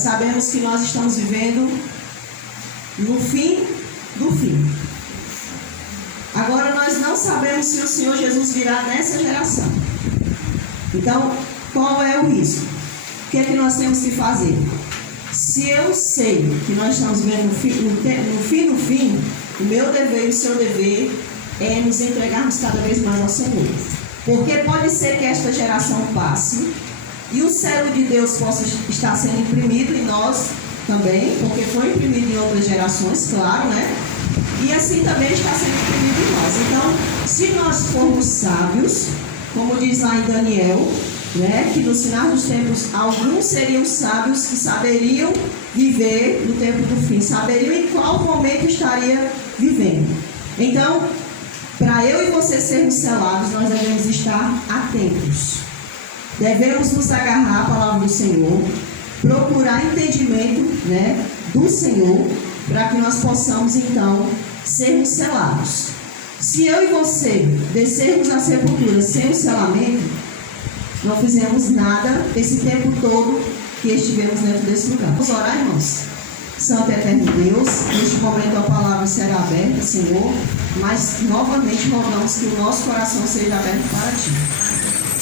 Nós sabemos que nós estamos vivendo no fim do fim. Agora, nós não sabemos se o Senhor Jesus virá nessa geração. Então, qual é o risco? O que é que nós temos que fazer? Se eu sei que nós estamos vivendo no fim do fim, o meu dever e o seu dever é nos entregarmos cada vez mais ao Senhor. Porque pode ser que esta geração passe e o celo de Deus possa estar sendo imprimido em nós também, porque foi imprimido em outras gerações, claro, né? E assim também está sendo imprimido em nós. Então, se nós formos sábios, como diz lá em Daniel, né, que nos finais dos tempos, alguns seriam sábios que saberiam viver no tempo do fim, saberiam em qual momento estaria vivendo. Então, para eu e você sermos selados, nós devemos estar atentos. Devemos nos agarrar à palavra do Senhor, procurar entendimento, né, do Senhor, para que nós possamos, então, sermos selados. Se eu e você descermos na sepultura sem o selamento, não fizemos nada esse tempo todo que estivemos dentro desse lugar. Vamos orar, irmãos? Santo e eterno Deus, neste momento a palavra será aberta, Senhor, mas novamente rogamos que o nosso coração seja aberto para Ti.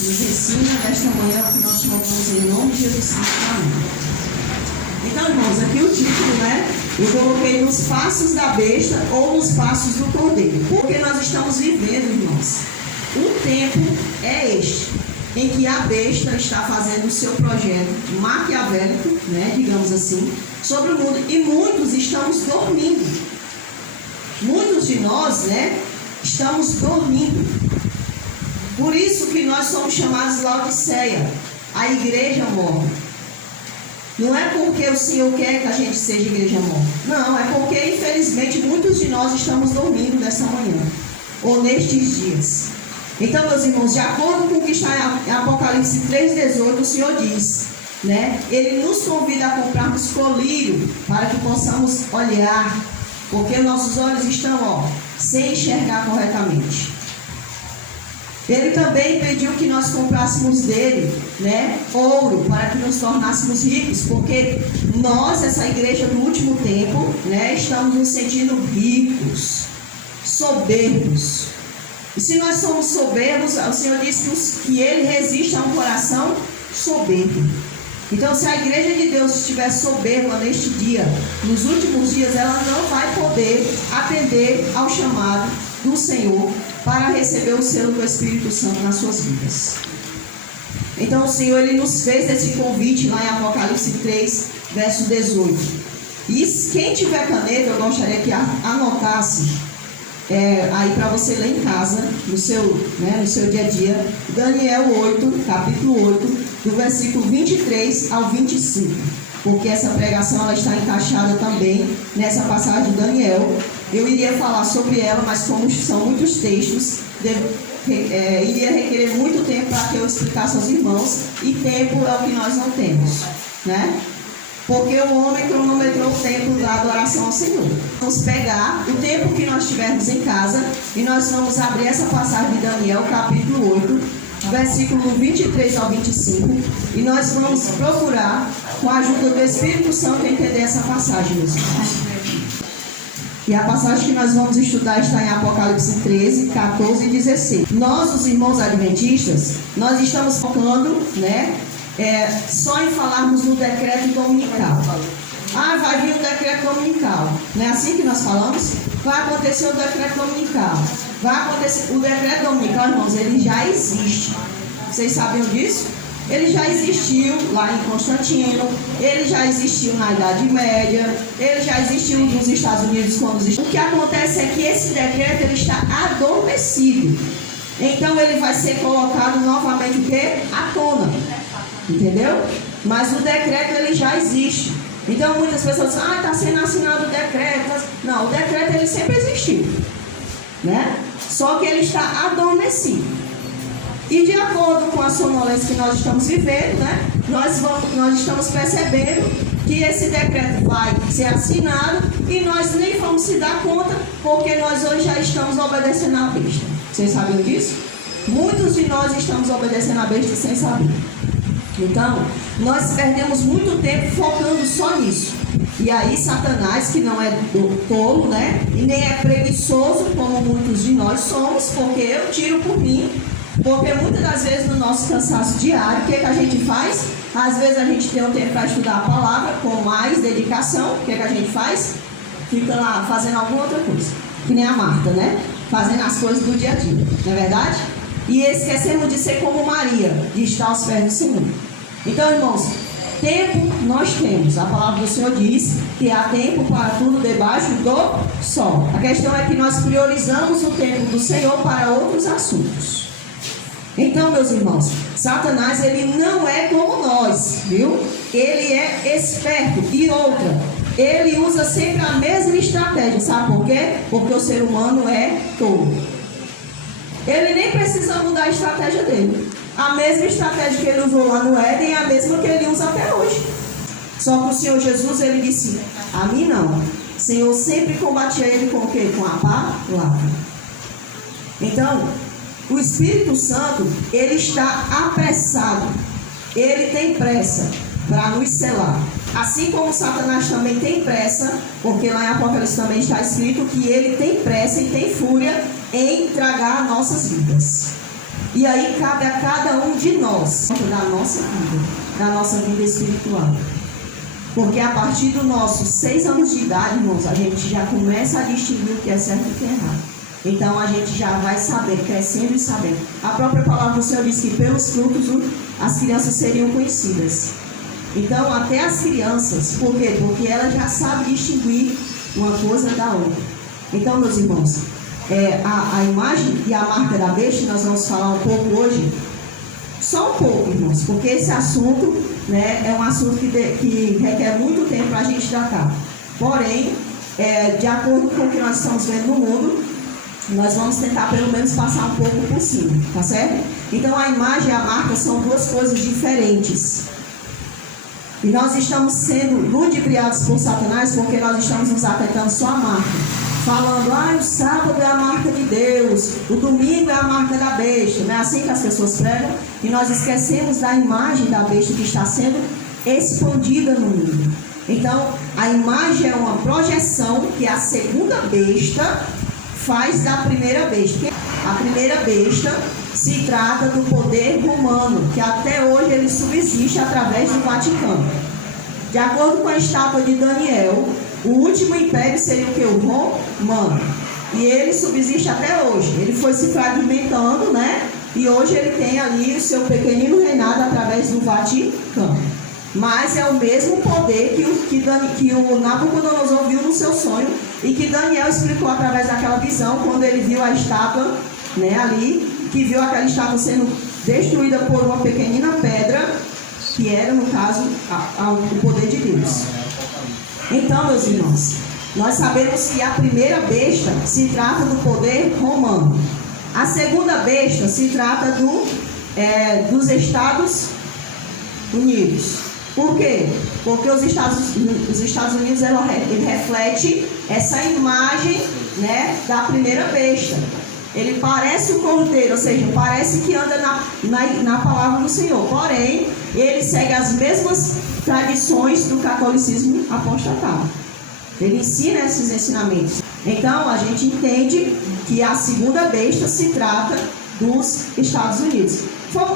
Nos ensina nesta manhã o que nós te rogamos em nome de Jesus Cristo. Amém. Então, irmãos, aqui o título, né? Eu coloquei nos passos da besta ou nos passos do cordeiro. Porque nós estamos vivendo, irmãos, um tempo é este, em que a besta está fazendo o seu projeto maquiavélico, né, digamos assim, sobre o mundo. E muitos estamos dormindo. Muitos de nós, né, estamos dormindo. Por isso que nós somos chamados Laodiceia, a igreja morta. Não é porque o Senhor quer que a gente seja igreja morta. Não, é porque, infelizmente, muitos de nós estamos dormindo nessa manhã, ou nestes dias. Então, meus irmãos, de acordo com o que está em Apocalipse 3,18, o Senhor diz, né? Ele nos convida a comprarmos colírio para que possamos olhar, porque nossos olhos estão, sem enxergar corretamente. Ele também pediu que nós comprássemos dele, né, ouro, para que nos tornássemos ricos, porque nós, essa igreja do último tempo, né, estamos nos sentindo ricos, soberbos. E se nós somos soberbos, o Senhor disse que Ele resiste a um coração soberbo. Então, se a igreja de Deus estiver soberba neste dia, nos últimos dias, ela não vai poder atender ao chamado do Senhor para receber o selo do Espírito Santo nas suas vidas. Então, o Senhor, Ele nos fez esse convite lá em Apocalipse 3, verso 18. E quem tiver caneta, eu gostaria que anotasse aí para você ler em casa, no seu dia a dia, Daniel 8, capítulo 8, do versículo 23 ao 25, porque essa pregação ela está encaixada também nessa passagem de Daniel. Eu iria falar sobre ela, mas como são muitos textos, iria requerer muito tempo para que eu explicasse aos irmãos, e tempo é o que nós não temos, né? Porque o homem cronometrou o tempo da adoração ao Senhor. Vamos pegar o tempo que nós tivermos em casa e nós vamos abrir essa passagem de Daniel, capítulo 8, versículo 23 ao 25, e nós vamos procurar, com a ajuda do Espírito Santo, entender essa passagem, meus irmãos. E a passagem que nós vamos estudar está em Apocalipse 13, 14 e 16. Nós, os irmãos adventistas, nós estamos focando, né, só em falarmos no decreto dominical. Vai vir o decreto dominical. Não é assim que nós falamos? Vai acontecer o decreto dominical. Vai acontecer. O decreto dominical, irmãos, ele já existe. Vocês sabiam disso? Ele já existiu lá em Constantino, ele já existiu na Idade Média, ele já existiu nos Estados Unidos quando existiu. O que acontece é que esse decreto ele está adormecido. Então ele vai ser colocado novamente o quê? À tona. Entendeu? Mas o decreto ele já existe. Então muitas pessoas dizem, está sendo assinado o decreto. Não, o decreto ele sempre existiu, né? Só que ele está adormecido. E de acordo com a sonolência que nós estamos vivendo, né, nós estamos percebendo que esse decreto vai ser assinado e nós nem vamos se dar conta, porque nós hoje já estamos obedecendo a besta. Vocês sabiam disso? Muitos de nós estamos obedecendo a besta sem saber. Então, nós perdemos muito tempo focando só nisso. E aí Satanás, que não é tolo, né? E nem é preguiçoso, como muitos de nós somos, porque eu tiro por mim. Porque muitas das vezes no nosso cansaço diário, o que a gente faz? Às vezes a gente tem um tempo para estudar a palavra com mais dedicação. O que a gente faz? Fica lá fazendo alguma outra coisa. Que nem a Marta, né? Fazendo as coisas do dia a dia. Não é verdade? E esquecemos de ser como Maria, de estar aos pés do Senhor. Então, irmãos, tempo nós temos. A palavra do Senhor diz que há tempo para tudo debaixo do sol. A questão é que nós priorizamos o tempo do Senhor para outros assuntos. Então, meus irmãos, Satanás, ele não é como nós, viu? Ele é esperto. E outra, ele usa sempre a mesma estratégia. Sabe por quê? Porque o ser humano é tolo. Ele nem precisa mudar a estratégia dele. A mesma estratégia que ele usou lá no Éden é a mesma que ele usa até hoje. Só que o Senhor Jesus, ele disse, a mim não. O Senhor sempre combatia ele com o quê? Com a palavra. Então, o Espírito Santo, ele está apressado. Ele tem pressa para nos selar. Assim como Satanás também tem pressa, porque lá em Apocalipse também está escrito que ele tem pressa e tem fúria em tragar nossas vidas. E aí cabe a cada um de nós, da nossa vida espiritual. Porque a partir dos nossos 6 anos de idade, irmãos, a gente já começa a distinguir o que é certo e o que é errado. Então a gente já vai saber, crescendo e sabendo. A própria palavra do Senhor diz que pelos frutos as crianças seriam conhecidas. Então até as crianças, por quê? Porque elas já sabem distinguir uma coisa da outra. Então, meus irmãos, a imagem e a marca da besta, nós vamos falar um pouco hoje, só um pouco, irmãos, porque esse assunto, né, é um assunto que requer muito tempo para a gente tratar. Porém, de acordo com o que nós estamos vendo no mundo, nós vamos tentar pelo menos passar um pouco por cima, tá certo? Então a imagem e a marca são duas coisas diferentes. E nós estamos sendo ludibriados por Satanás porque nós estamos nos atentando só à marca. Falando, o sábado é a marca de Deus, o domingo é a marca da besta. Não é assim que as pessoas pregam? E nós esquecemos da imagem da besta que está sendo expandida no mundo. Então, a imagem é uma projeção que a segunda besta faz da primeira besta. A primeira besta se trata do poder romano, que até hoje ele subsiste através do Vaticano. De acordo com a estátua de Daniel, o último império seria o que? O romano. E ele subsiste até hoje. Ele foi se fragmentando, né? E hoje ele tem ali o seu pequenino reinado através do Vaticano. Mas é o mesmo poder que o Nabucodonosor viu no seu sonho e que Daniel explicou através daquela visão, quando ele viu a estátua, né, ali, que viu aquela estátua sendo destruída por uma pequenina pedra, que era, no caso, o poder de Deus. Então, meus irmãos, nós sabemos que a primeira besta se trata do poder romano. A segunda besta se trata dos Estados Unidos. Por quê? Porque os Estados Unidos ele reflete essa imagem, né, da primeira besta. Ele parece o cordeiro, ou seja, parece que anda na palavra do Senhor. Porém, ele segue as mesmas tradições do catolicismo apostatado. Ele ensina esses ensinamentos. Então, a gente entende que a segunda besta se trata dos Estados Unidos.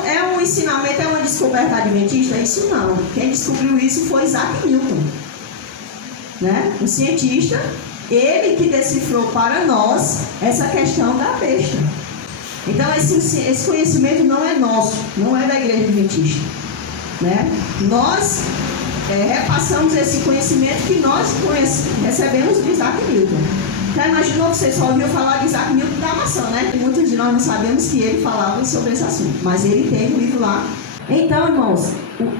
É um ensinamento, é uma descoberta adventista? Isso não. Quem descobriu isso foi Isaac Newton, né? O cientista, ele que decifrou para nós essa questão da besta. Então esse conhecimento não é nosso, não é da igreja adventista, né? Nós repassamos esse conhecimento que nós recebemos de Isaac Newton. Já imaginou que você só ouviu falar de Isaac Newton da maçã, né? E muitos de nós não sabemos que ele falava sobre esse assunto, mas ele tem um livro lá. Então, irmãos,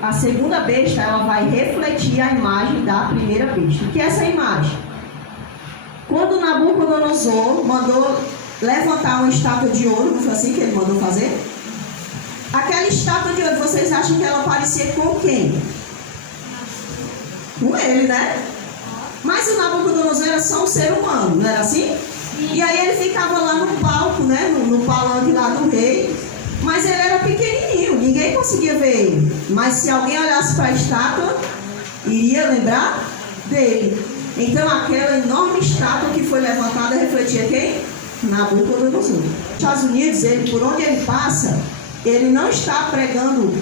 a segunda besta, ela vai refletir a imagem da primeira besta. O que é essa imagem? Quando Nabucodonosor mandou levantar uma estátua de ouro, não foi assim que ele mandou fazer? Aquela estátua de ouro, vocês acham que ela parecia com quem? Com ele, né? Mas o Nabucodonosor era só um ser humano, não era assim? E aí ele ficava lá no palco, né? No palanque lá do rei. Mas ele era pequenininho, ninguém ninguém conseguia ver ele. Mas se alguém olhasse para a estátua, iria lembrar dele. Então aquela enorme estátua que foi levantada refletia quem? Nabucodonosor. Nos Estados Unidos, ele, por onde ele passa, ele não está pregando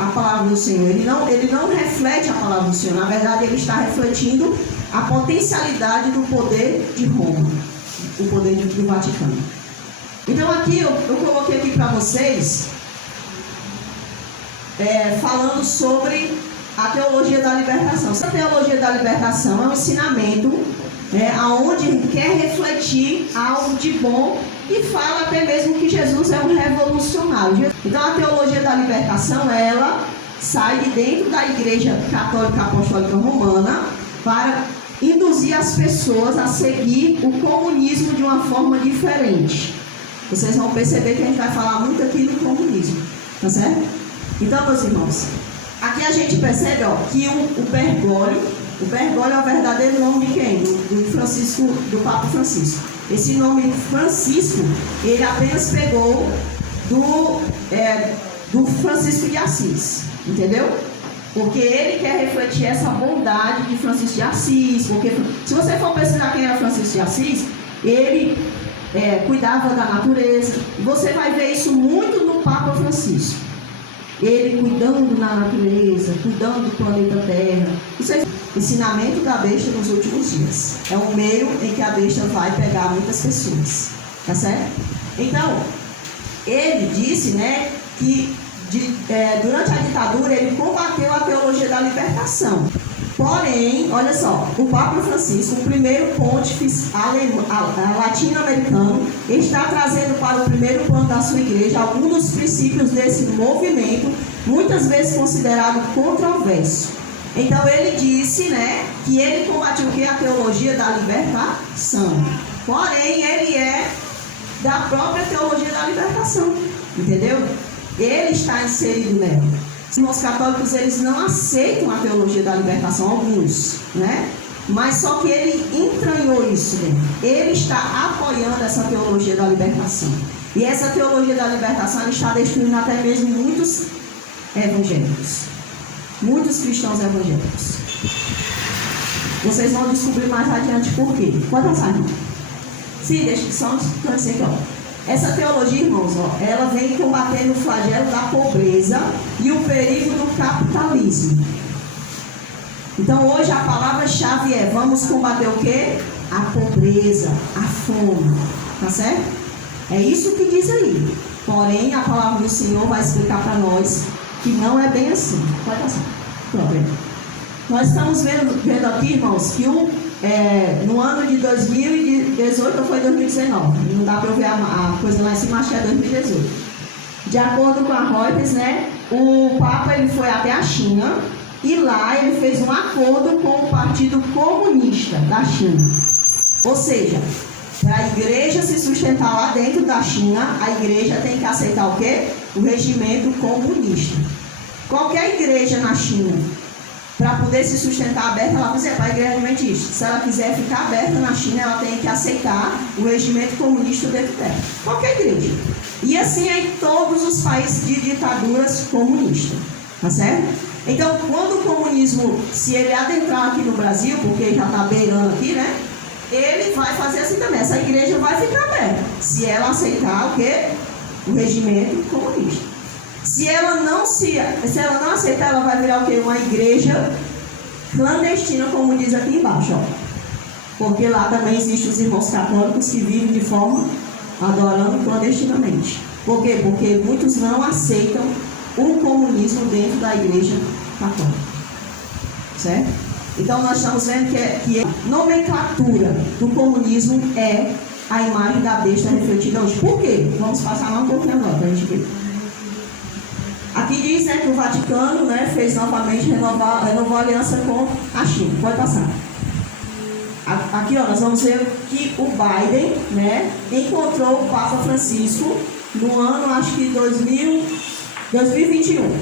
a palavra do Senhor. Ele não reflete a palavra do Senhor. Na verdade, ele está refletindo a potencialidade do poder de Roma, o poder do Vaticano. Então aqui eu coloquei aqui para vocês falando sobre a teologia da libertação. Essa teologia da libertação é um ensinamento aonde quer refletir algo de bom e fala até mesmo que Jesus é um revolucionário. Então a teologia da libertação, ela sai de dentro da Igreja Católica Apostólica Romana para induzir as pessoas a seguir o comunismo de uma forma diferente. Vocês vão perceber que a gente vai falar muito aqui do comunismo, tá certo? Então, meus irmãos, aqui a gente percebe que o Bergoglio é o verdadeiro nome de quem? Do Papa Francisco. Esse nome Francisco, ele apenas pegou do Francisco de Assis, entendeu? Porque ele quer refletir essa bondade de Francisco de Assis. Porque se você for pesquisar quem era Francisco de Assis, ele cuidava da natureza. Você vai ver isso muito no Papa Francisco. Ele cuidando da natureza, cuidando do planeta Terra. Isso é ensinamento da besta nos últimos dias. É um meio em que a besta vai pegar muitas pessoas. Tá certo? Então, ele disse, que durante a ditadura ele combateu a teologia da libertação. Porém, olha só, o Papa Francisco, o primeiro pontífice latino-americano, está trazendo para o primeiro plano da sua igreja alguns dos princípios desse movimento, muitas vezes considerado controverso. Então ele disse, que ele combatiu o que? A teologia da libertação. Porém, ele é da própria teologia da libertação, entendeu? Ele está inserido nela. Os irmãos católicos, eles não aceitam a teologia da libertação, alguns, mas só que ele entranhou isso dentro. Ele está apoiando essa teologia da libertação. E essa teologia da libertação está destruindo até mesmo muitos evangélicos, muitos cristãos evangélicos. Vocês vão descobrir mais adiante por quê. Pode passar, irmão. Sim, deixa eu só dizer aqui, Essa teologia, irmãos, ela vem combatendo o flagelo da pobreza e o perigo do capitalismo. Então, hoje a palavra-chave é: vamos combater o quê? A pobreza, a fome. Tá certo? É isso que diz aí. Porém, a palavra do Senhor vai explicar para nós que não é bem assim. Pode passar. Nós estamos vendo aqui, irmãos, que no ano de 2018 ou foi 2019, não dá para eu ver a coisa lá em cima, acho que é 2018. De acordo com a Reuters, o Papa ele foi até a China e lá ele fez um acordo com o Partido Comunista da China. Ou seja, para a igreja se sustentar lá dentro da China, a igreja tem que aceitar o quê? O regimento comunista. Qualquer igreja na China, para poder se sustentar aberta, ela vai para a igreja adventista. Se ela quiser ficar aberta na China, ela tem que aceitar o regimento comunista dentro dela. Qualquer igreja. E assim é em todos os países de ditaduras comunistas. Tá certo? Então, quando o comunismo, se ele adentrar aqui no Brasil, porque já está beirando aqui, ele vai fazer assim também. Essa igreja vai ficar aberta, se ela aceitar o quê? O regimento comunista. Se ela não aceitar, ela vai virar o quê? Uma igreja clandestina, como diz aqui embaixo, Porque lá também existem os irmãos católicos que vivem de forma adorando clandestinamente. Por quê? Porque muitos não aceitam o comunismo dentro da igreja católica. Certo? Então nós estamos vendo que a nomenclatura do comunismo é a imagem da besta refletida hoje. Por quê? Vamos passar lá um pouquinho agora para a gente ver. Aqui diz que o Vaticano fez novamente, renovou a aliança com a China. Pode passar. Aqui nós vamos ver que o Biden encontrou o Papa Francisco no ano, acho que 2021.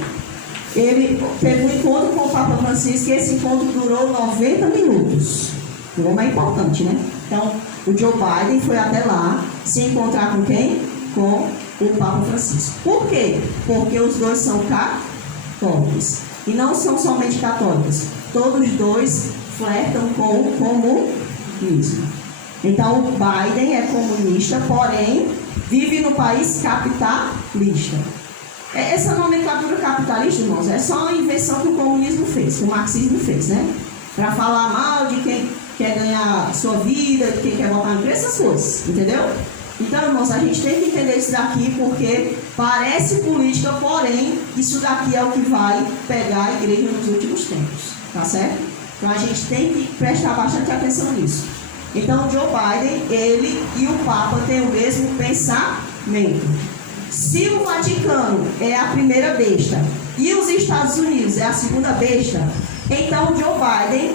Ele teve um encontro com o Papa Francisco e esse encontro durou 90 minutos. O homem é importante, Então, o Joe Biden foi até lá se encontrar com quem? com o Papa Francisco. Por quê? Porque os dois são católicos. E não são somente católicos. Todos dois flertam com o comunismo. Então, o Biden é comunista, porém, vive no país capitalista. Essa nomenclatura capitalista, irmãos, é só uma invenção que o comunismo fez, que o marxismo fez, né? Para falar mal de quem quer ganhar sua vida, de quem quer votar no preço, essas coisas, entendeu? Então, irmãos, a gente tem que entender isso daqui, porque parece política, porém, isso daqui é o que vai pegar a igreja nos últimos tempos, tá certo? Então, a gente tem que prestar bastante atenção nisso. Então, Joe Biden, ele e o Papa têm o mesmo pensamento. Se o Vaticano é a primeira besta e os Estados Unidos é a segunda besta, então Joe Biden,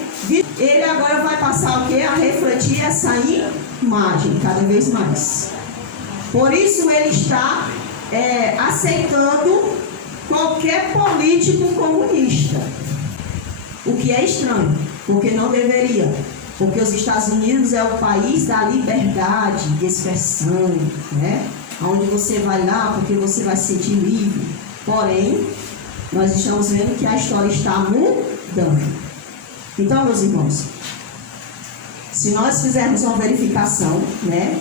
ele agora vai passar o quê? A refletir essa imagem cada vez mais. Por isso ele está aceitando qualquer político comunista, o que é estranho, porque não deveria. Porque os Estados Unidos é o país da liberdade de expressão, né? Onde você vai lá porque você vai se sentir livre. Porém, nós estamos vendo que a história está mudando. Então, meus irmãos, se nós fizermos uma verificação, né,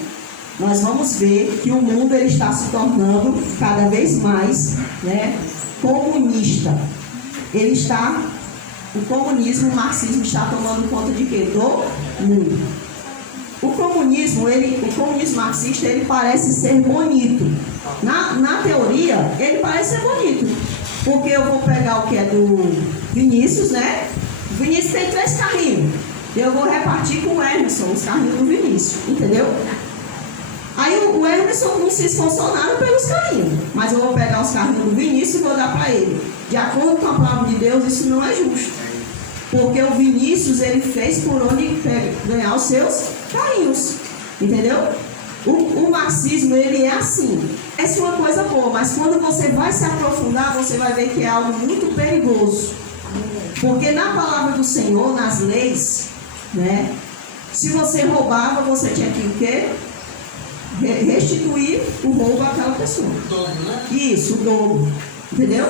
nós vamos ver que o mundo ele está se tornando cada vez mais, né, comunista. O comunismo, o marxismo está tomando conta de quê? Do mundo. O comunismo marxista, ele parece ser bonito. Na teoria, ele parece ser bonito. Porque eu vou pegar o que é do Vinícius, né? O Vinícius tem 3 carrinhos. Eu vou repartir com o Emerson os carrinhos do Vinícius, entendeu? Aí o Emerson não se esforçou nada pelos carrinhos. Mas eu vou pegar os carrinhos do Vinícius e vou dar para ele. De acordo com a palavra de Deus, isso não é justo. Porque o Vinícius, ele fez por onde ganhar os seus carrinhos. Entendeu? O marxismo, ele é assim. Essa é uma coisa boa, mas quando você vai se aprofundar, você vai ver que é algo muito perigoso. Porque na palavra do Senhor, nas leis, né? Se você roubava, você tinha que o quê? Restituir o roubo àquela pessoa. Isso, o dobro. Entendeu?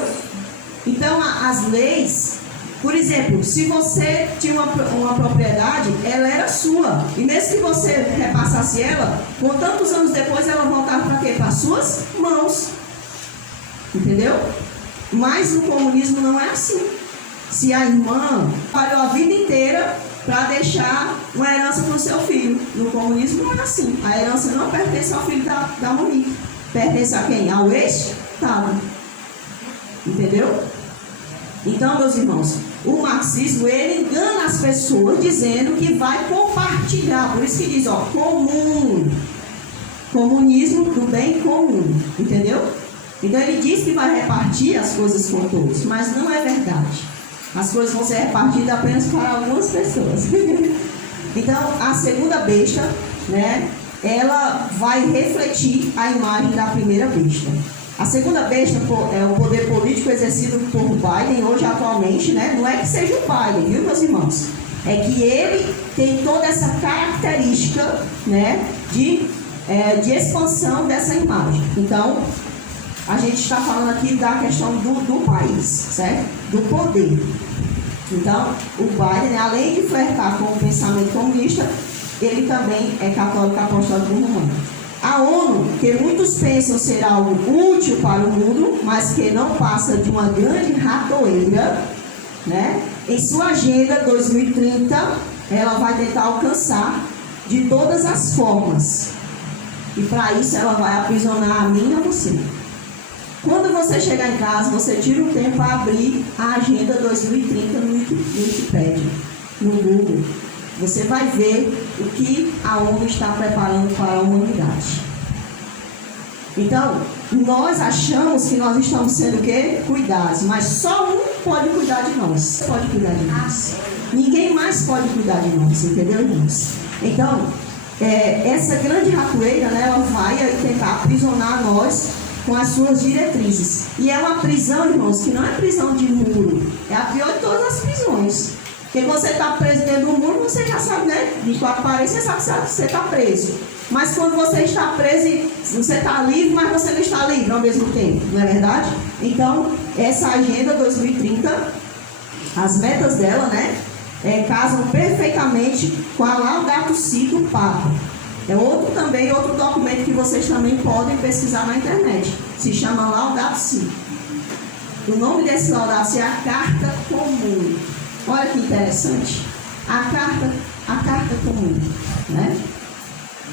Então, as leis, por exemplo, se você tinha uma propriedade, ela era sua. E mesmo que você repassasse ela, com tantos anos depois, ela voltava para quê? Para as suas mãos. Entendeu? Mas no comunismo não é assim. Se a irmã trabalhou a vida inteira para deixar uma herança para o seu filho, no comunismo não é assim. A herança não pertence ao filho da Monique. Pertence a quem? Ao Estado. Entendeu? Então, meus irmãos, o marxismo, ele engana as pessoas dizendo que vai compartilhar. Por isso que diz, ó, comum. Comunismo do bem comum. Entendeu? Então, ele diz que vai repartir as coisas com todos, mas não é verdade. As coisas vão ser repartidas apenas para algumas pessoas. Então, a segunda besta, né, ela vai refletir a imagem da primeira besta. A segunda besta é o poder político exercido por Biden hoje atualmente, né? Não é que seja o Biden, viu, meus irmãos? É que ele tem toda essa característica, né, de expansão dessa imagem. Então, a gente está falando aqui da questão do país, certo? Do poder. Então, o Biden, além de flertar com o pensamento comunista, ele também é católico apostólico romano. A ONU, que muitos pensam ser algo útil para o mundo, mas que não passa de uma grande ratoeira, né? Em sua agenda 2030, ela vai tentar alcançar de todas as formas. E para isso ela vai aprisionar a mim e a você. Quando você chegar em casa, você tira um tempo para abrir a agenda 2030 no Wikipedia, no Google. Você vai ver o que a ONU está preparando para a humanidade. Então, nós achamos que nós estamos sendo o quê? Cuidados, mas só um pode cuidar de nós. Pode cuidar de nós. Ninguém mais pode cuidar de nós, entendeu, irmãos? Então, essa grande ratoeira, né, ela vai tentar aprisionar nós com as suas diretrizes. E é uma prisão, irmãos, que não é prisão de muro. É a pior de todas as prisões. Porque quando você está preso dentro do muro, você já sabe, né? De qualquer parede, você sabe que você está preso. Mas quando você está preso, você está livre, mas você não está livre ao mesmo tempo, não é verdade? Então, essa Agenda 2030, as metas dela, né, casam perfeitamente com a Laudato Si do Papa. É outro documento que vocês também podem pesquisar na internet. Se chama Laudato Si. O nome desse Laudato Si é a Carta Comum. Olha que interessante. A carta comum, né?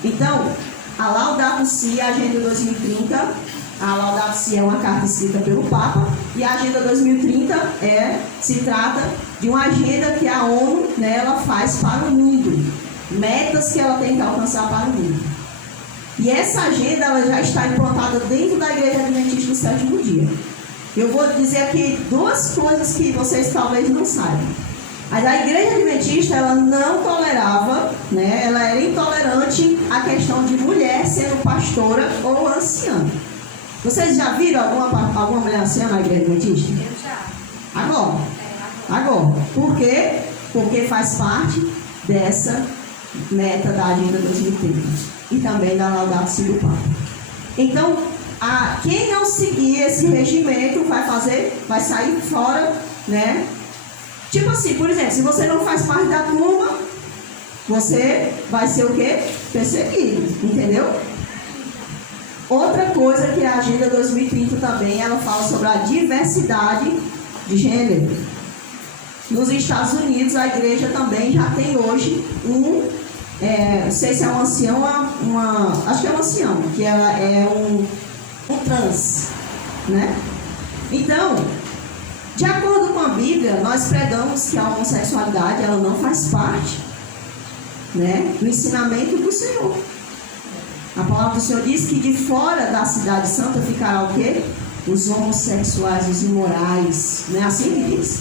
Então, a Laudato Si, a Agenda 2030, a Laudato Si é uma carta escrita pelo Papa, e a Agenda 2030 se trata de uma agenda que a ONU, né, ela faz para o mundo, metas que ela tem que alcançar para o mundo. E essa agenda ela já está implantada dentro da Igreja Adventista do Sétimo Dia. Eu vou dizer aqui duas coisas que vocês talvez não saibam. Mas a Igreja Adventista, ela não tolerava, né, ela era intolerante à questão de mulher sendo pastora ou anciã. Vocês já viram alguma mulher anciã na Igreja Adventista? Eu já. Agora. Por quê? Porque faz parte dessa meta da Agenda 2030 e também da Laudato Si do Papa. Então, quem não seguir esse regimento vai sair fora, né? Tipo assim, por exemplo, se você não faz parte da turma, você vai ser o quê? Perseguido, entendeu? Outra coisa que a Agenda 2030 também, ela fala sobre a diversidade de gênero. Nos Estados Unidos, a igreja também já tem hoje não sei se é um ancião, acho que é um ancião, que ela é um trans, né? Então, de acordo com a Bíblia, nós pregamos que a homossexualidade ela não faz parte, né, do ensinamento do Senhor. A palavra do Senhor diz que de fora da cidade santa ficará o quê? Os homossexuais, os imorais, não é assim que diz?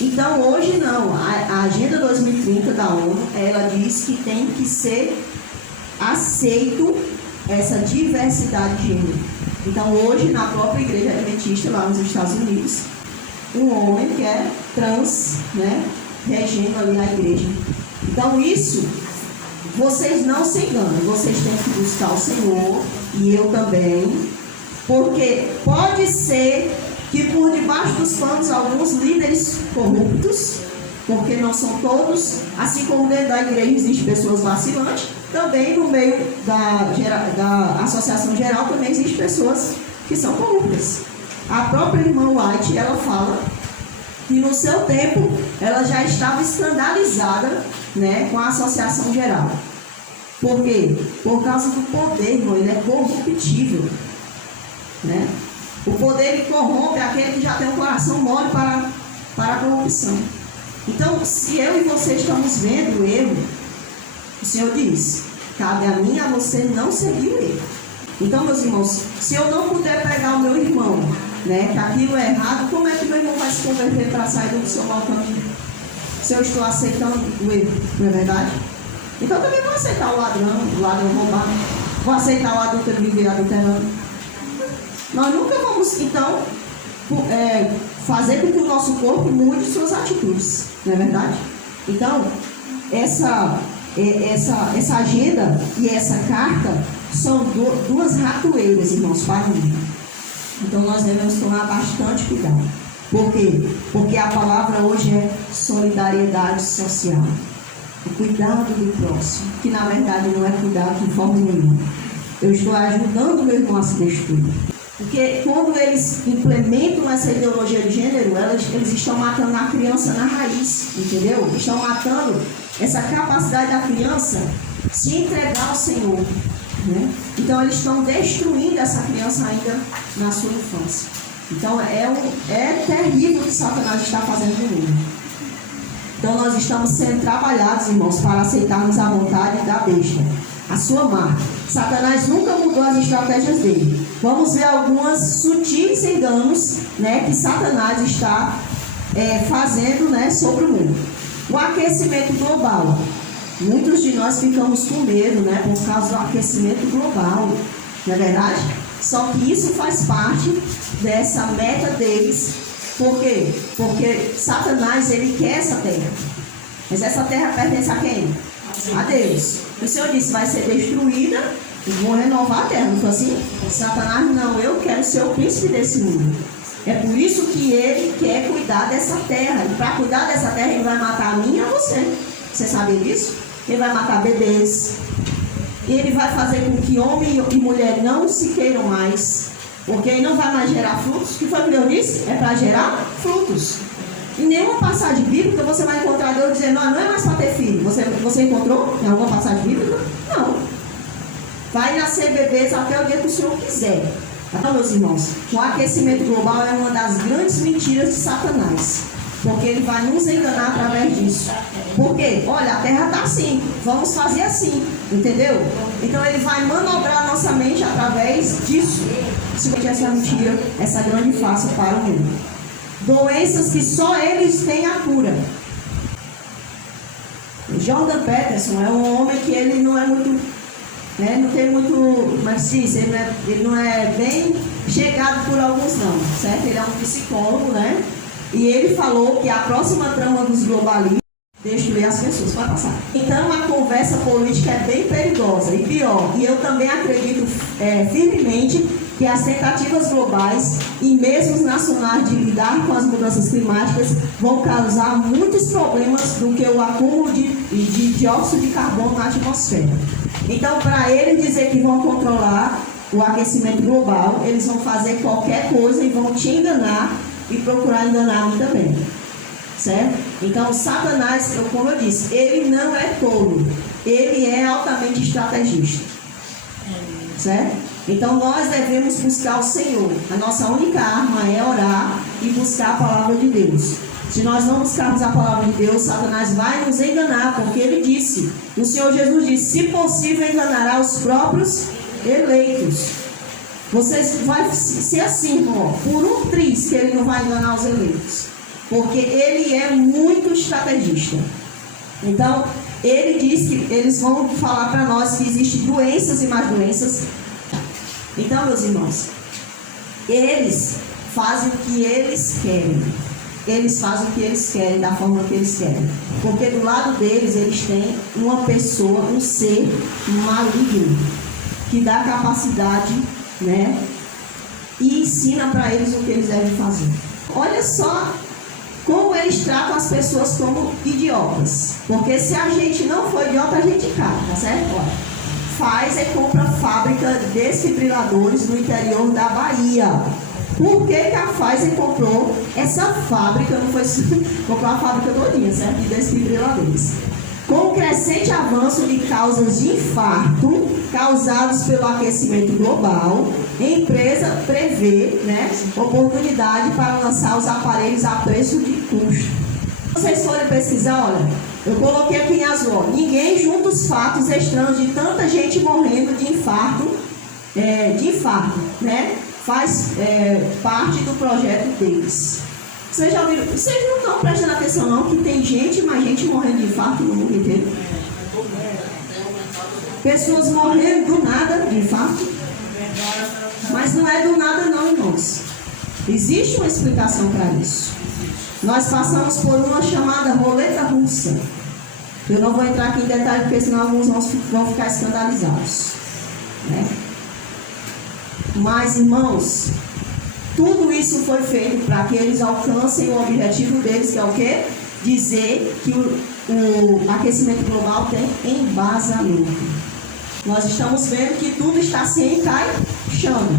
Então hoje não, a Agenda 2030 da ONU, ela diz que tem que ser aceito essa diversidade de gênero. Então hoje na própria Igreja Adventista lá nos Estados Unidos, um homem que é trans, né, regendo ali a igreja. Então isso, vocês não se enganam, vocês têm que buscar o Senhor, e eu também, porque pode ser que por debaixo dos panos alguns líderes corruptos, porque não são todos, assim como dentro da igreja existem pessoas vacilantes, também no meio da associação geral também existem pessoas que são corruptas. A própria irmã White, ela fala que no seu tempo ela já estava escandalizada, né, com a associação geral. Por quê? Por causa do poder, irmão, ele é corruptível, né? O poder ele corrompe aquele que já tem um coração mole para a corrupção. Então, se eu e você estamos vendo o erro, o Senhor diz, cabe a mim e a você não seguir o erro. Então, meus irmãos, se eu não puder pegar o meu irmão, né, que aquilo é errado, como é que meu irmão vai se converter para sair do seu mau caminho? Se eu estou aceitando o erro, não é verdade? Então eu também vou aceitar o ladrão roubado, vou aceitar o adúltero viver adulterando. Nós nunca vamos, então, fazer com que o nosso corpo mude suas atitudes, não é verdade? Então, essa agenda e essa carta são duas ratoeiras, irmãos, para o mundo. Então nós devemos tomar bastante cuidado. Por quê? Porque a palavra hoje é solidariedade social. O cuidado do próximo, que na verdade não é cuidado de forma nenhuma. Eu estou ajudando meu irmão a se destruir. Porque quando eles implementam essa ideologia de gênero, eles estão matando a criança na raiz, entendeu? Estão matando essa capacidade da criança se entregar ao Senhor, né? Então eles estão destruindo essa criança ainda na sua infância. Então é terrível o que Satanás está fazendo no mundo. Então nós estamos sendo trabalhados, irmãos, para aceitarmos a vontade da besta, a sua marca. Satanás nunca mudou as estratégias dele. Vamos ver algumas sutis enganos, né, que Satanás está fazendo, né, sobre o mundo. O aquecimento global. Muitos de nós ficamos com medo, né, por causa do aquecimento global, não é verdade? Só que isso faz parte dessa meta deles. Por quê? Porque Satanás, ele quer essa terra. Mas essa terra pertence a quem? A Deus. O Senhor disse, vai ser destruída e vou renovar a terra. Não foi assim? Satanás, não, eu quero ser o príncipe desse mundo. É por isso que ele quer cuidar dessa terra. E para cuidar dessa terra, ele vai matar a mim e a você. Você sabia disso? Ele vai matar bebês. Ele vai fazer com que homem e mulher não se queiram mais. Porque ele não vai mais gerar frutos. O que foi que Deus disse? É para gerar frutos. Em nenhuma passagem bíblica você vai encontrar Deus dizendo, não é mais para ter filho. Você encontrou em alguma passagem bíblica? Não. Vai nascer bebês até o dia que o Senhor quiser. Então, meus irmãos, o aquecimento global é uma das grandes mentiras de Satanás. Porque ele vai nos enganar através disso. Por quê? Olha, a terra está assim, vamos fazer assim, entendeu? Então ele vai manobrar a nossa mente através disso. Se essa mentira, essa grande farsa para o mundo. Doenças que só eles têm a cura. Jordan Peterson é um homem que ele não é muito, né, não tem muito, como é que se diz? Ele não é bem chegado por alguns não, certo? Ele é um psicólogo, né? E ele falou que a próxima trama dos globalistas é destruir as pessoas. Vai passar. Então a conversa política é bem perigosa. E pior, e eu também acredito firmemente que as tentativas globais e mesmo nacionais de lidar com as mudanças climáticas vão causar muitos problemas do que o acúmulo de dióxido de carbono na atmosfera. Então, para eles dizer que vão controlar o aquecimento global, eles vão fazer qualquer coisa e vão te enganar e procurar enganar a mim também. Certo? Então, Satanás, como eu disse, ele não é tolo. Ele é altamente estrategista. Certo? Então, nós devemos buscar o Senhor. A nossa única arma é orar e buscar a palavra de Deus. Se nós não buscarmos a palavra de Deus, Satanás vai nos enganar, porque ele disse, o Senhor Jesus disse, se possível enganará os próprios eleitos. Você vai ser assim, irmão, por um triz que ele não vai enganar os eleitos. Porque ele é muito estrategista. Então, ele diz que eles vão falar para nós que existem doenças e mais doenças. Então, meus irmãos, eles fazem o que eles querem. Eles fazem o que eles querem, da forma que eles querem. Porque do lado deles, eles têm uma pessoa, um ser maligno, que dá capacidade, né? E ensina para eles o que eles devem fazer. Olha só como eles tratam as pessoas como idiotas. Porque se a gente não for idiota, a gente cai, tá certo? Olha, Pfizer compra fábrica de desfibriladores no interior da Bahia. Por que a Pfizer comprou essa fábrica? Não foi comprou a fábrica todinha, certo? De desfibriladores. Com o crescente avanço de causas de infarto causados pelo aquecimento global, a empresa prevê, né, oportunidade para lançar os aparelhos a preço de custo. Se vocês forem pesquisar, olha, eu coloquei aqui em azul, ninguém junta os fatos estranhos de tanta gente morrendo de infarto, né? Faz parte do projeto deles. Vocês já ouviram? Vocês não estão prestando atenção não, que tem mais gente morrendo de infarto no mundo inteiro. Pessoas morrendo do nada de infarto. Mas não é do nada não, irmãos. Existe uma explicação para isso. Nós passamos por uma chamada roleta russa. Eu não vou entrar aqui em detalhe, porque senão alguns vão ficar escandalizados, né? Mas, irmãos, tudo isso foi feito para que eles alcancem o objetivo deles, que é o quê? Dizer que o aquecimento global tem embasamento. Nós estamos vendo que tudo está se encaixando.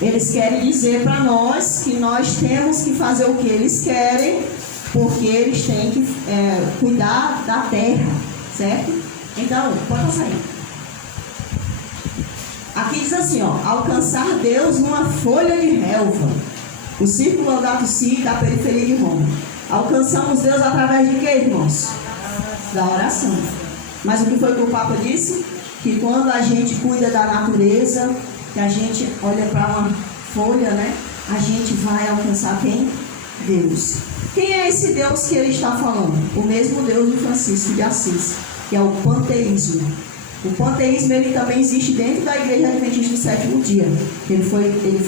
Eles querem dizer para nós que nós temos que fazer o que eles querem, porque eles têm que cuidar da terra, certo? Então, pode passar aí. Aqui diz assim, ó, alcançar Deus numa folha de relva. O círculo Laudato Si da periferia de Roma. Alcançamos Deus através de quê, irmãos? Da oração. Mas o que foi que o Papa disse? Que quando a gente cuida da natureza, que a gente olha para uma folha, né? A gente vai alcançar quem? Deus. Quem é esse Deus que ele está falando? O mesmo Deus de Francisco de Assis, que é o panteísmo. O panteísmo ele também existe dentro da Igreja Adventista do Sétimo Dia. Ele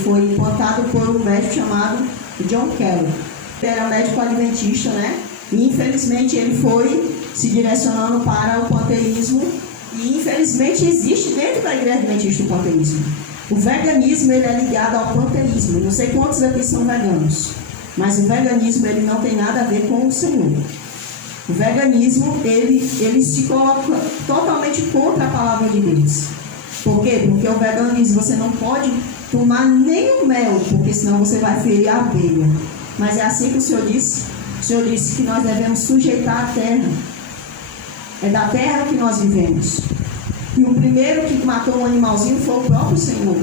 foi implantado por um médico chamado John Kelly. Ele era médico adventista, né? E infelizmente ele foi se direcionando para o panteísmo E infelizmente existe dentro da igreja adventista o panteísmo. O veganismo ele é ligado ao panteísmo. Não sei quantos aqui são veganos, mas o veganismo ele não tem nada a ver com o Senhor. O veganismo ele se coloca totalmente contra a palavra de Deus. Por quê? Porque o veganismo você não pode tomar nem o mel, porque senão você vai ferir a abelha. Mas é assim que o Senhor disse. O Senhor disse que nós devemos sujeitar a terra. É da terra que nós vivemos. E o primeiro que matou um animalzinho foi o próprio Senhor.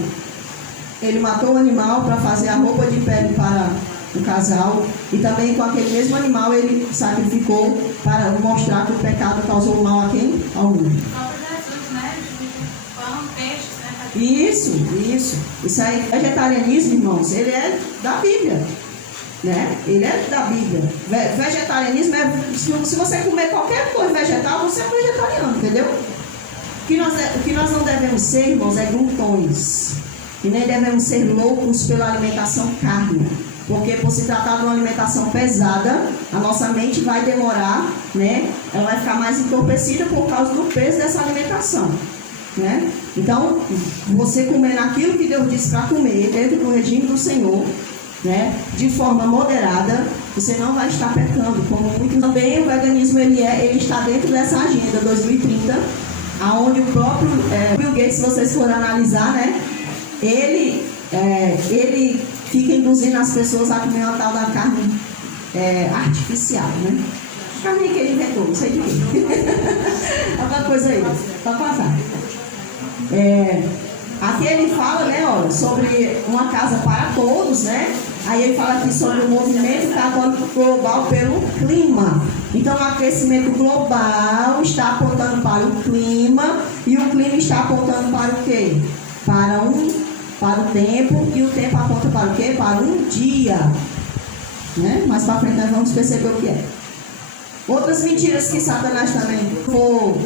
Ele matou o animal para fazer a roupa de pele para o casal. E também com aquele mesmo animal ele sacrificou para mostrar que o pecado causou mal a quem? Ao mundo. Isso. Isso aí, vegetarianismo, irmãos, ele é da Bíblia. Né? Ele é da Bíblia. Vegetarianismo é, se você comer qualquer coisa vegetal, você é vegetariano, entendeu? O que nós não devemos ser, irmãos, é glutões. E nem devemos ser loucos pela alimentação carne. Porque por se tratar de uma alimentação pesada, a nossa mente vai demorar, né? Ela vai ficar mais entorpecida por causa do peso dessa alimentação. Né? Então, você comer aquilo que Deus disse para comer, dentro do regime do Senhor, né? De forma moderada, você não vai estar pecando, como muito também o veganismo ele está dentro dessa agenda 2030, aonde o próprio Bill Gates, se vocês forem analisar, né? Ele fica induzindo as pessoas a comer uma tal da carne artificial, né? Carne que ele inventou, não sei de quê. Alguma coisa aí, pode passar. Aqui ele fala, né, olha, sobre uma casa para todos, né? Aí ele fala aqui sobre o movimento católico global pelo clima. Então o aquecimento global está apontando para o clima, e o clima está apontando para o quê? Para o tempo, e o tempo aponta para o quê? Para um dia. Né? Mais para frente nós vamos perceber o que é. Outras mentiras que Satanás também vou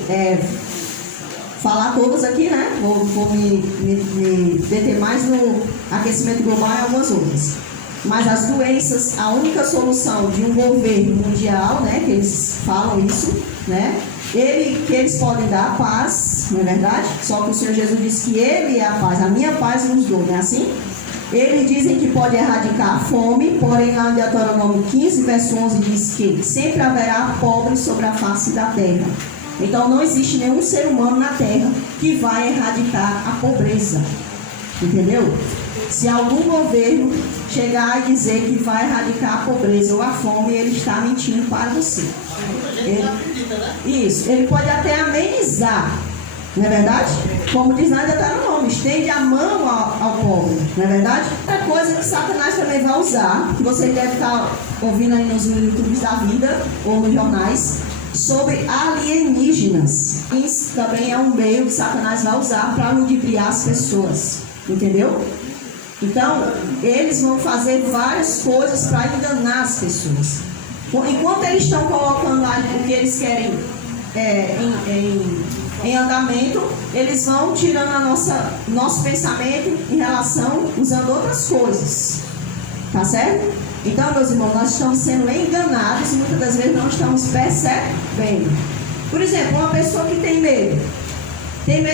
falar todas aqui, né? Vou me deter mais no aquecimento global e algumas outras. Mas as doenças, a única solução de um governo mundial, né? Que eles falam isso, né? Que eles podem dar a paz, não é verdade? Só que o Senhor Jesus disse que Ele é a paz, a minha paz nos dou, não é assim? Eles dizem que pode erradicar a fome, porém lá em Deuteronômio 15, verso 11 diz que sempre haverá pobres sobre a face da terra. Então não existe nenhum ser humano na terra que vai erradicar a pobreza, entendeu? Se algum governo chegar a dizer que vai erradicar a pobreza ou a fome, ele está mentindo para você. Ele pode até amenizar, não é verdade? Como diz lá em Deuteronômio, estende a mão ao pobre, não é verdade? É coisa que Satanás também vai usar, que você deve estar ouvindo aí nos YouTubes da vida ou nos jornais, sobre alienígenas. Isso também é um meio que Satanás vai usar para ludibriar as pessoas, entendeu? Então, eles vão fazer várias coisas para enganar as pessoas. Enquanto eles estão colocando ali o que eles querem em andamento, eles vão tirando nosso pensamento em relação, usando outras coisas. Tá certo? Então, meus irmãos, nós estamos sendo enganados e muitas das vezes não estamos percebendo. Por exemplo, uma pessoa que tem medo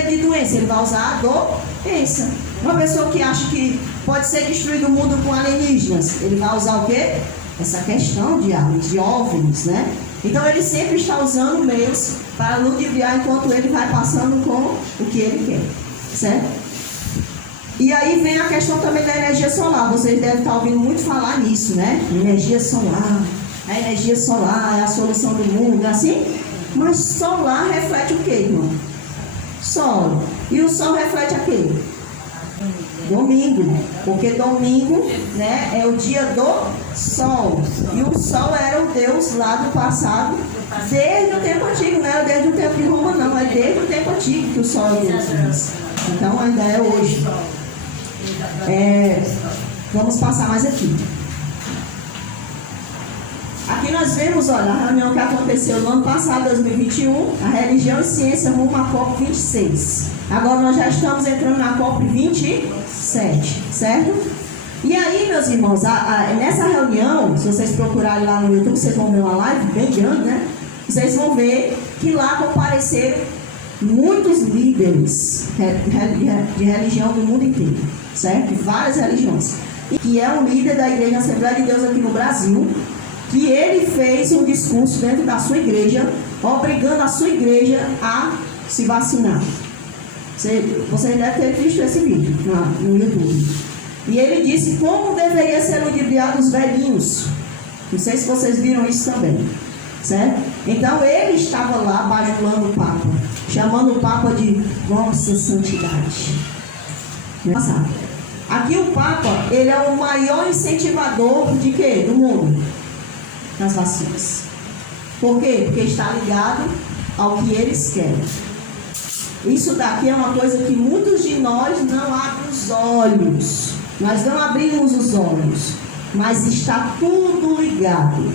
de doença, ele vai usar a doença. Uma pessoa que acha que pode ser destruído o mundo com alienígenas, ele vai usar o quê? Essa questão de aliens, de OVNIs, né? Então ele sempre está usando meios para ludibriar enquanto ele vai passando com o que ele quer, certo? E aí vem a questão também da energia solar. Vocês devem estar ouvindo muito falar nisso, né? Energia solar, a energia solar é a solução do mundo, é assim? Mas solar reflete o quê, irmão? Sol. E o sol reflete a quê? Domingo, porque domingo, né, é o dia do sol, e o sol era o Deus lá do passado, desde o tempo antigo, não era desde o tempo de Roma não, é desde o tempo antigo que o sol é Deus, então ainda é hoje. Vamos passar mais aqui. Aqui nós vemos, olha, a reunião que aconteceu no ano passado, 2021, a religião e ciência rumo à COP 26. Agora nós já estamos entrando na COP 27, certo? E aí, meus irmãos, nessa reunião, se vocês procurarem lá no YouTube, vocês vão ver uma live bem grande, né? Vocês vão ver que lá compareceram muitos líderes de religião do mundo inteiro, certo? De várias religiões. E que é um líder da Igreja Assembleia de Deus aqui no Brasil, que ele fez um discurso dentro da sua igreja, obrigando a sua igreja a se vacinar. Você deve ter visto esse vídeo no YouTube. E ele disse como deveria ser ludibriado os velhinhos. Não sei se vocês viram isso também, certo? Então ele estava lá bajulando o Papa, chamando o Papa de Vossa Santidade. Aqui o Papa, ele é o maior incentivador de quê? Do mundo. Das vacinas. Por quê? Porque está ligado ao que eles querem. Isso daqui é uma coisa que muitos de nós não abrem os olhos. Nós não abrimos os olhos, mas está tudo ligado.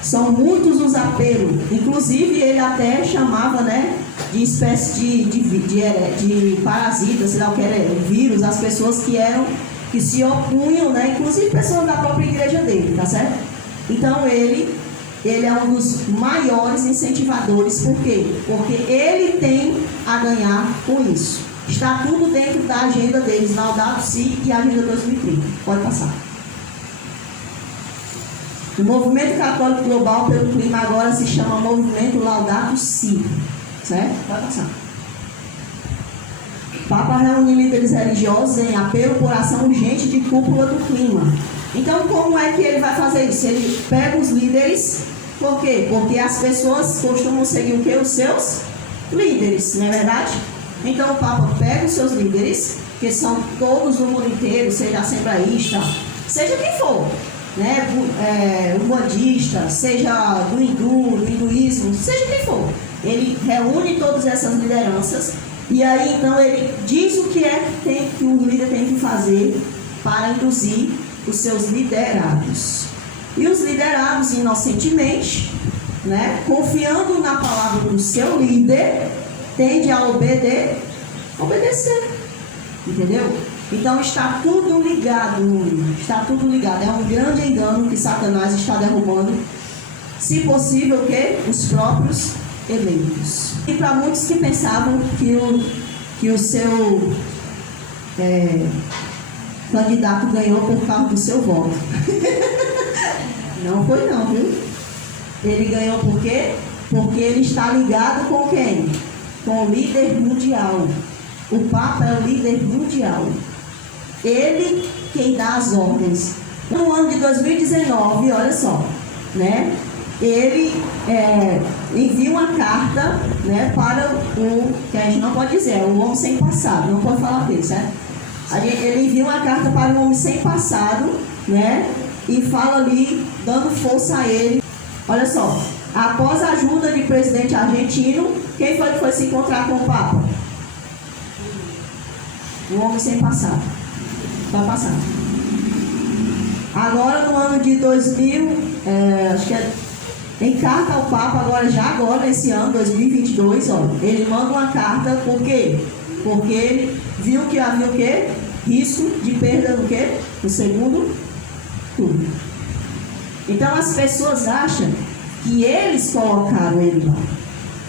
São muitos os apelos. Inclusive ele até chamava, né, de espécie de parasitas, sei lá o que era, vírus, as pessoas que se opunham, né, inclusive pessoas da própria igreja dele, tá certo? Então ele é um dos maiores incentivadores. Por quê? Porque ele tem a ganhar com isso. Está tudo dentro da agenda deles, Laudato Si e Agenda 2030. Pode passar. O movimento católico global pelo clima agora se chama Movimento Laudato Si. Certo? Pode passar. O Papa reúne líderes religiosos em apelo por ação urgente de cúpula do clima. Então, como é que ele vai fazer isso? Ele pega os líderes. Por quê? Porque as pessoas costumam seguir o quê? Os seus líderes, não é verdade? Então o Papa pega os seus líderes, que são todos do mundo inteiro, seja assembleísta, seja quem for, né? Umbandista, seja do hinduísmo, seja quem for. Ele reúne todas essas lideranças e aí então ele diz o que é que o líder tem que fazer para induzir os seus liderados. E os liderados, inocentemente, né, confiando na palavra do seu líder, tende a obedecer. Entendeu? Então está tudo ligado no mundo. Está tudo ligado. É um grande engano que Satanás está derrubando, se possível, que os próprios eleitos. E para muitos que pensavam que o seu candidato ganhou por causa do seu voto. Não foi não, viu? Ele ganhou por quê? Porque ele está ligado com quem? Com o líder mundial. O Papa é o líder mundial. Ele quem dá as ordens. No ano de 2019, olha só, né? Ele envia uma carta, né, para o que a gente não pode dizer, é o homem sem passado, não pode falar dele, certo? Ele envia uma carta para um homem sem passado, né? E fala ali, dando força a ele. Olha só, após a ajuda de presidente argentino, quem foi que foi se encontrar com o Papa? O homem sem passado. Vai passar. Agora no ano de 2000, acho que em carta ao Papa, agora nesse ano, 2022, ó, ele manda uma carta, por quê? Porque ele viu que havia o quê? Risco de perda do quê? No segundo turno. Então as pessoas acham que eles colocaram ele lá.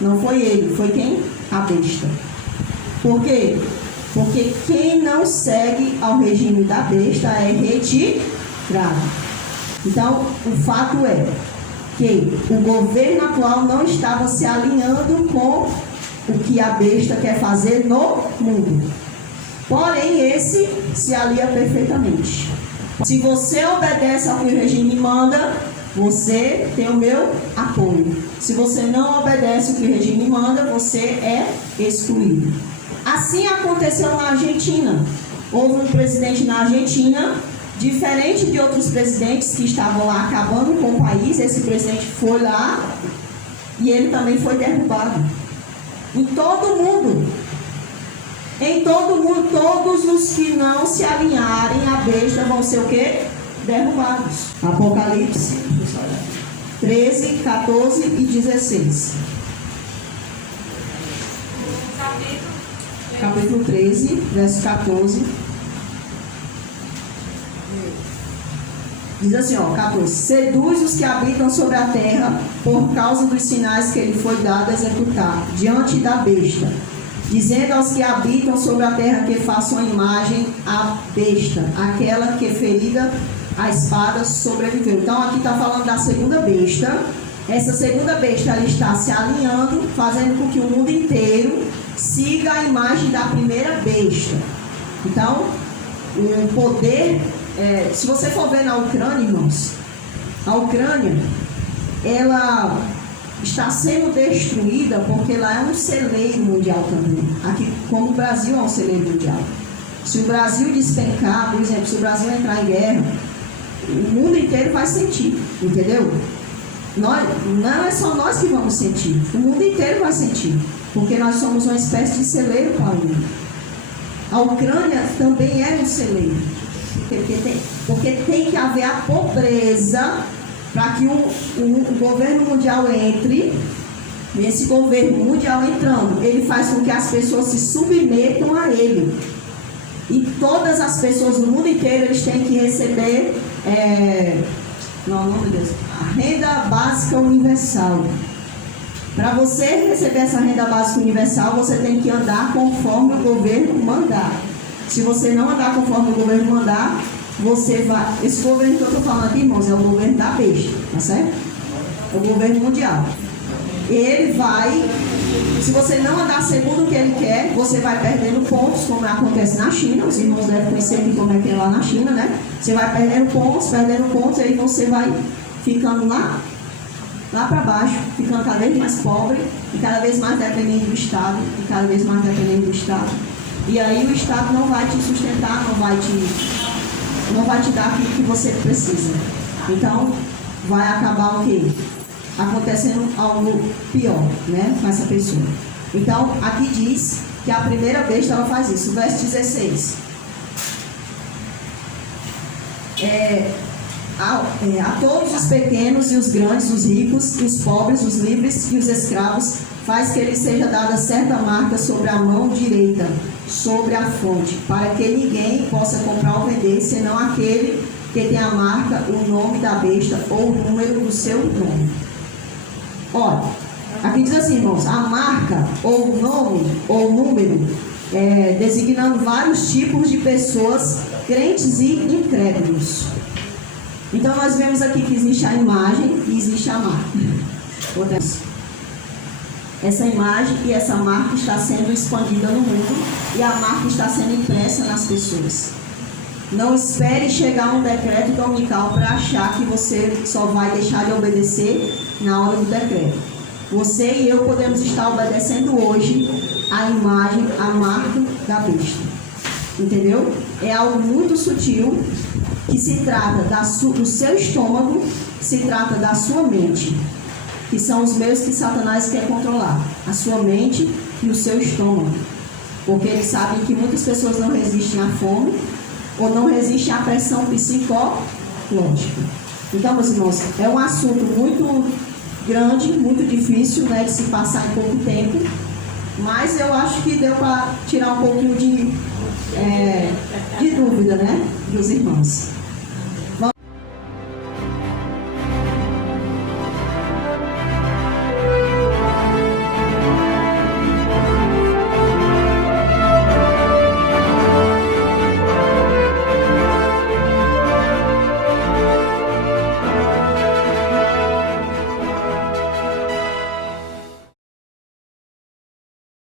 Não foi ele, foi quem? A besta. Por quê? Porque quem não segue ao regime da besta é retirado. Então, o fato é que o governo atual não estava se alinhando com o que a besta quer fazer no mundo. Porém, esse se alia perfeitamente. Se você obedece ao que o regime manda, você tem o meu apoio. Se você não obedece o que o regime manda, você é excluído. Assim aconteceu na Argentina. Houve um presidente na Argentina, diferente de outros presidentes que estavam lá acabando com o país. Esse presidente foi lá e ele também foi derrubado. Em todo mundo, todos os que não se alinharem à besta vão ser o quê? Derrubados. Apocalipse 13, 14 e 16. Capítulo 13, verso 14. Diz assim, ó, 14. Seduz os que habitam sobre a terra por causa dos sinais que ele foi dado a executar diante da besta, dizendo aos que habitam sobre a terra que façam a imagem à besta, aquela que ferida a espada sobreviveu. Então aqui está falando da segunda besta. Essa segunda besta ela está se alinhando, fazendo com que o mundo inteiro siga a imagem da primeira besta. Então, o poder, se você for ver na Ucrânia, irmãos, a Ucrânia, ela está sendo destruída porque ela é um celeiro mundial também. Aqui, como o Brasil é um celeiro mundial. Se o Brasil despencar, por exemplo, se o Brasil entrar em guerra, o mundo inteiro vai sentir, entendeu? Não é só nós que vamos sentir, o mundo inteiro vai sentir, porque nós somos uma espécie de celeiro para o mundo. A Ucrânia também é um celeiro, porque tem que haver a pobreza para que o governo mundial entre. Esse governo mundial entrando, ele faz com que as pessoas se submetam a ele. E todas as pessoas do mundo inteiro, eles têm que receber a renda básica universal. Para você receber essa renda básica universal, você tem que andar conforme o governo mandar. Se você não andar conforme o governo mandar, você vai... Esse governo que eu estou falando aqui, irmãos, é o governo da besta, tá certo? É o governo mundial. Ele vai... Se você não andar segundo o que ele quer, você vai perdendo pontos, como acontece na China. Os irmãos devem conhecer aqui como é que é lá na China, né? Você vai perdendo pontos, e aí você vai ficando lá para baixo, ficando cada vez mais pobre, e cada vez mais dependendo do Estado, E aí o Estado não vai te sustentar, não vai te dar aquilo que você precisa. Então, vai acabar o quê? Acontecendo algo pior, né, com essa pessoa. Então, aqui diz que a primeira besta ela faz isso. Verso 16. A todos os pequenos e os grandes, os ricos e os pobres, os livres e os escravos, faz que lhe seja dada certa marca sobre a mão direita, sobre a fronte, para que ninguém possa comprar ou vender, senão aquele que tem a marca, o nome da besta ou o número do seu nome. Olha, aqui diz assim, irmãos, a marca, ou o nome, ou o número, designando vários tipos de pessoas, crentes e incrédulos. Então, nós vemos aqui que existe a imagem e existe a marca. Essa imagem e essa marca está sendo expandida no mundo e a marca está sendo impressa nas pessoas. Não espere chegar um decreto dominical para achar que você só vai deixar de obedecer na hora do decreto. Você e eu podemos estar obedecendo hoje a imagem, a marca da besta. Entendeu? É algo muito sutil que se trata do seu estômago, se trata da sua mente, que são os meios que Satanás quer controlar, a sua mente e o seu estômago. Porque eles sabem que muitas pessoas não resistem à fome ou não resistem à pressão psicológica. Então, meus irmãos, é um assunto muito grande, muito difícil, né, de se passar em pouco tempo, mas eu acho que deu para tirar um pouquinho de dúvida, né, dos irmãos.